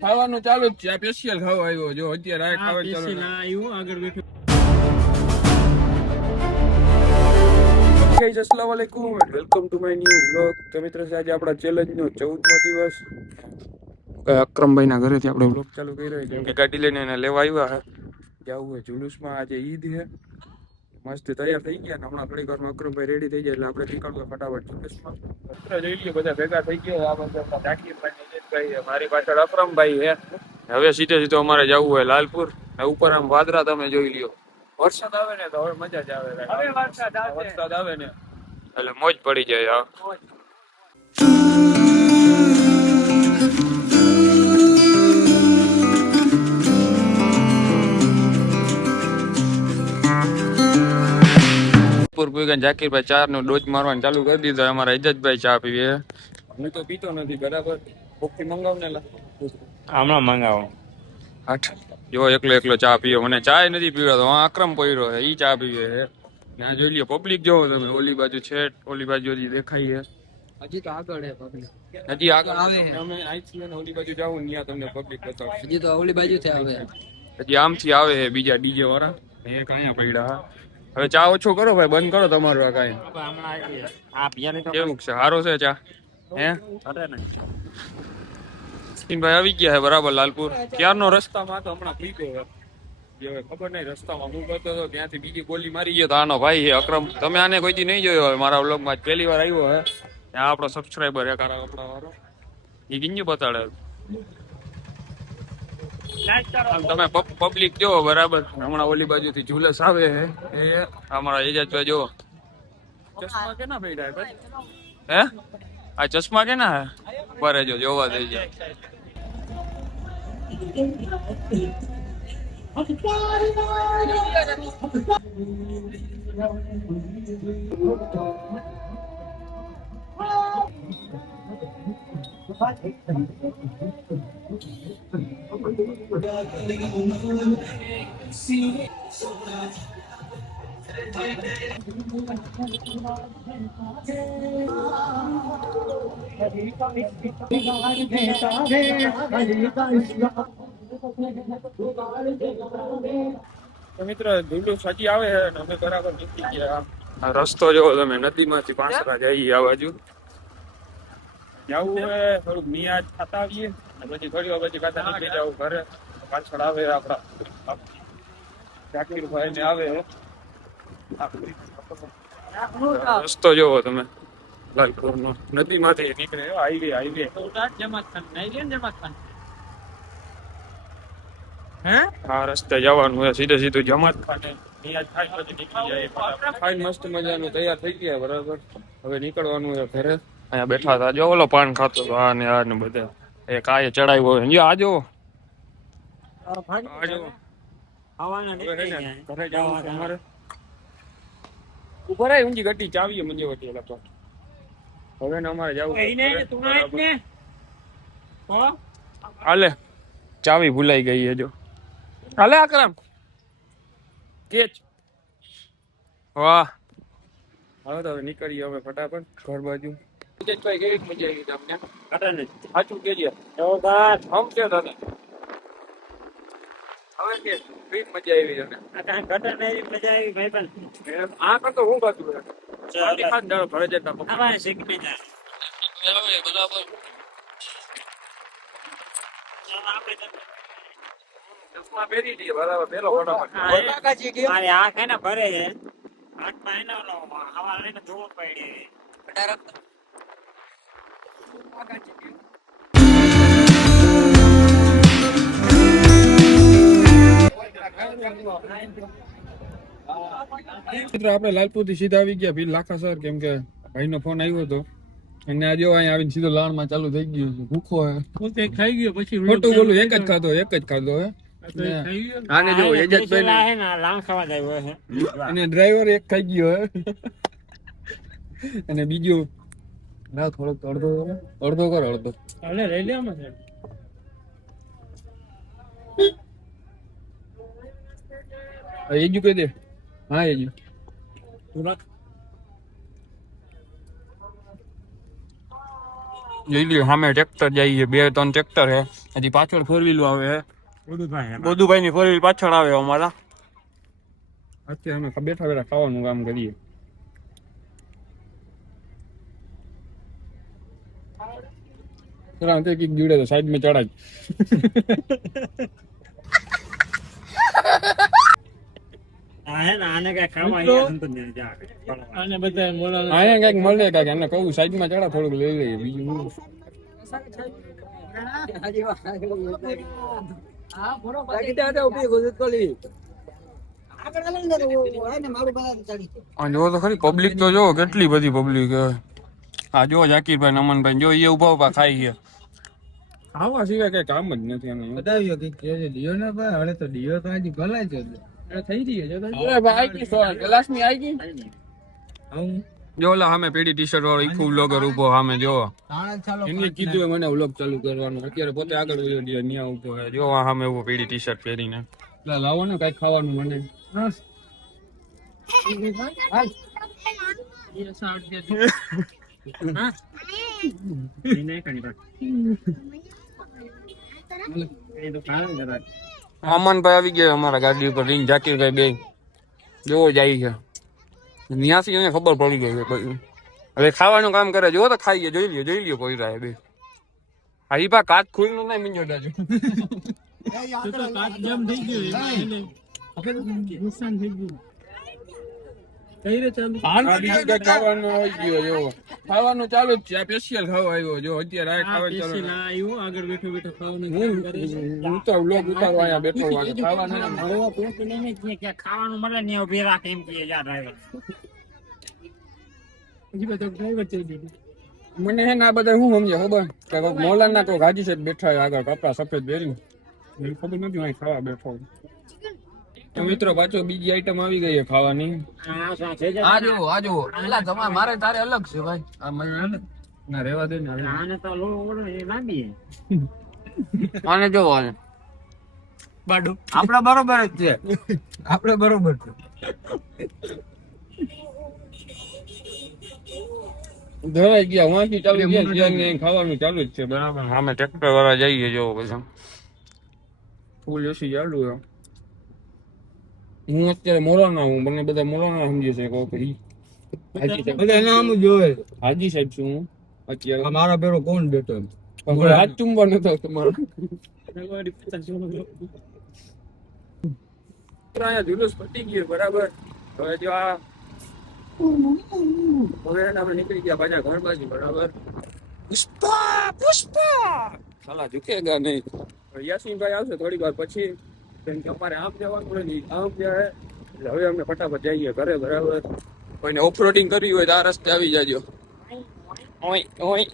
ખાવાનું ચાલુ જ છે. આ સ્પેશિયલ ખાવા આવ્યો જો અત્યારે આ ખાવાનું ચાલુ આવ્યું આગળ બેઠો. ગાઈસ અસ્સલામુ અલૈકુમ and welcome to my new vlog. તો મિત્રો આજે આપણા ચેલેન્જ નો 14મો દિવસ. અક્રમભાઈ ના ઘરેથી આપણે વ્લોગ ચાલુ કર્યો કેમ કે ગાડી લઈને એને લેવા આવ્યા હે. જવું હોય જુલુસમાં. આજે ઈદ છે. મસ્ત તૈયાર થઈ ગયા ને હમણાં થોડી વારમાં અક્રમભાઈ રેડી થઈ જાય એટલે આપણે નીકળવા ફટાફટ જુલુસમાં. જોઈ લ્યો બધા ભેગા થઈ ગયા. આ બધા જાકીરભાઈ નીલેશભાઈ મારી પાછળ અક્રમભાઈ છે. હવે સીધે સીધો અમારે જવું હોય લાલપુર. ઉપર આમ વાદરા તમે જોઈ લ્યો. વરસાદ આવે ને તો હવે મજા જ આવે. વરસાદ આવે ને એટલે મોજ પડી જાય. જાકીરભાઈ ચાર નો ડોઝ મારવાનું ચાલુ કરી દીધો. અમારા ઇજ્જતભાઈ ચા પીવે. હું તો પીતો નથી બરાબર. કોફી મંગાવને હમણાં મંગાવો. જો એકલો ચા પીવો. મને ચા નથી પીવડાતો. અક્રમ પડ્યો છે ઈ ચા પીવે છે. ત્યાં જોઈ લ્યો પબ્લિક જોવો તમે. ઓલી બાજુ છે ઓલી બાજુ હજી દેખાય છે. હજી તો આગળ છે પબ્લિક. હજી આગળ આવે. અમે અહીંથી ને ઓલી બાજુ જાવું ત્યાં તમને પબ્લિક બતાવશે. હજી તો ઓલી બાજુ થી આવે. હજી આમથી આવે છે બીજા ડીજે વાળા. એક અહીંયા પડ્યા. હવે ચા ઓછો કરો ભાઈ. બંધ કરો તમારું આ કાંઈ. કેવું છે? સારો છે ચા? હે ભાઈ આવી ગયા હે બરાબર લાલપુર. ક્યારનો રસ્તામાં તો હમણાં પીતો ખબર નહીં. રસ્તામાં હું કરતો હતો ત્યાંથી બીજી ગોલી મારી ગયો તો આનો ભાઈ છે અક્રમ. તમે આને કોઈથી નહીં જોયો હોય મારા વ્લોગમાં પહેલી વાર આવ્યો હે. ત્યાં આપણો સબસ્ક્રાઈબર હે કારા કપડા વાળો. એ ગીંજુ બતાડે. તમે પબ્લિક જો બરાબર. હમણાં ઓલી બાજુથી ઝુલસ આવે હે. એ અમારા એજાજભાઈ જો ચશ્મા કેના પડ્યા હે? આ ચશ્મા કેના હે? બરે જો જોવા દઈ જાય. મિત્રો ધૂલું સાચી આવે છે ને અમે બરાબર નીકળી ગયા. આ રસ્તો જોવો તમે. નદીમાંથી પાંસરા જઈએ આ બાજુ. જવું હોય થોડુંક નિયાજ થતા આવીએ પછી થોડી વાર પછી પાછા નીકળી જવું ઘરે. પાછળ આવે આપડા જાકીરભાઈ ને આવે. રસ્તો જોવો તમે લાલપુર નો. નદી માંથી નીકળે હાઈવે. આ રસ્તે જવાનું હોય સીધે સીધું જમાત ખાને. ખાઈને મસ્ત મજાનું તૈયાર થઈ ગયા બરાબર. હવે નીકળવાનું હોય ઘરે. અહીંયા બેઠા હતા જો ઓલો પાન ખાતો હતો. આ ને બધા એક આ ચડાવ્યો હોય. આજો ઘરે જવાનું તમારે. ઉપર આવી ઊંચી ગટી ચાવીએ મંજે વટી લખો. હવે ને અમારે જવું. હાલે ચાવી ભૂલાઈ ગઈ છે જો. હાલે અકરમ કેચ. વાહ. હવે તો નીકળીએ અમે ફટાફટ ઘર બાજુ. કેવી મજા આવી તમને? સાચું કેજે. હમ કે તને હવે કે કેવી મજા આવી તને? મજા આવી ભાઈ પણ. આ કરતો હું બાજુ ઘરે જતા બરાબર. ચશ્મા પહેરી લઈએ બરાબર. પેલો આંખ એને ભરે છે. આંખમાં એને હવા લઈને ધૂળ પડી. આપણે લાલપુર થી સીધા આવી ગયા ભીલ લાખાસર. કેમ કે ભાઈ નો ફોન આવ્યો હતો અને આજે અહીંયા આવીને સીધો લાણ માં ચાલુ થઈ ગયું છે. ભૂખો હે ખાઈ ગયો પછી ખોટું બોલું. એક જ ખાધો હે. આને જો એજતભાઈ ને લાણ ખાવા આવ્યો છે. અને ડ્રાઈવર એક ખાઈ ગયો હે. અને બીજો ના થોડોક અડધો કર અડધો. લઈ લે આમાં છે. એજુ કહી દે. હા એજુ તું રાખ. જોઈ લ્યો સામે ટ્રેક્ટર જાય છે, 2-3 ટ્રેક્ટર છે, હજી પાછળ 4 વ્હીલ આવે છે. બોધુભાઈ ની 4 વ્હીલ પાછળ આવે અમારા. અત્યારે અમે બેઠા બેઠા ખાવાનું કામ કરીએ. કઈક જોડે તો સાઈડ માં ચડાય. આને કઈક મળે કઈક એને કહું સાઈડ માં ચડા થોડુંક લઈ લઈએ બીજું. જો તો ખરી પબ્લિક તો જો કેટલી બધી પબ્લિક. હા જો જાકીરભાઈ નમનભાઈ જો એ ઉભા ઉભા ખાઈ ગયા. ખાવા સિવાય કઈ કામ જ નથી. અમે બતાવ્યો કે ડીઓ ને ભાઈ હવે તો ડીઓ તો હજી ભલાય છે થઈ રહી છે. ગ્લાસ ની આવી ગઈ. જો ઓલા સામે પેડી ટી-શર્ટ વાળો ઈખુ વ્લોગર ઉભો સામે જો. એને કીધું મને વ્લોગ ચાલુ કરવાનું, અત્યારે પોતે આગળ વયો ગયો ન્યા ઉભો છે. જો આ સામે ઉભો પેડી ટી-શર્ટ પહેરીને. લાવો ને કઈક ખાવાનું મને. અમનભાઈ આવી ગયા અમારા ગાડી ઉપર રીંગ જાકીરભાઈ બે જોવો જાય છે. ન્યાસી એને ખબર પડી ગઈ છે. હવે ખાવાનું કામ કરે જો તો ખાઈએ. જોઈ લ્યો કોઈ રહે બે. હા ઈ પા કાચ ખુલનું નહીં મિંજો દાજો. ખાવાનું ચાલુ જ છે. સ્પેશિયલ ખાવા આવ્યો જો અત્યારે આગળ બેઠો બેઠો ખાવાનું મળે ને ભેરા કેમ કે મને હે ને આ બધા શું સમજે ખબર કે મોલા ના કોઈ ગાજી છે બેઠા આગળ કપડા સફેદ પહેરી ખબર નથી અહીં ખાવા બેઠો. તો મિત્રો પાછો બીજી આઈટમ આવી ગઈ છે ખાવાની. આજો એલા તમારે મારે તારે અલગ છે ભાઈ. આ મને ના રેવા દે ને. આને તો લો એ લાંબી આને જો આને બાડુ આપણે બરોબર જ છે. આપણે બરોબર છે. ધરાઈ ગયા વાંચી ચાલુ ગયા ખાવાનું ચાલુ જ છે બરાબર. અમે ટ્રેક્ટર વાળા જઈએ જો પછી ફૂલ એસી ચાલુ છે. હું અત્યારે મોરાના હું મને બધા મોરાના સમજે છે બધા નામ જોવે. હાજી સાહેબ છું હું અત્યારે. મારા પેલો કોણ બેઠો હાથ ચુંબા નતો તમારો. અહીંયા જુલુસ પતી ગયો બરાબર. હવે જો આ હવે આપણે નીકળી ગયા પાછા ઘર બાજુ બરાબર. પુષ્પા સાલા ઝુકેગા નહીં. યાસીનભાઈ આવશે થોડી વાર પછી. અમારે આમ જવાનું નહીં આમ જાય એટલે હવે અમે ફટાફટ જઈએ ઘરે બરાબર. કોઈને ઓફરોડિંગ કરવી હોય તો આ રસ્તે આવી જાજો. ઓય ઓય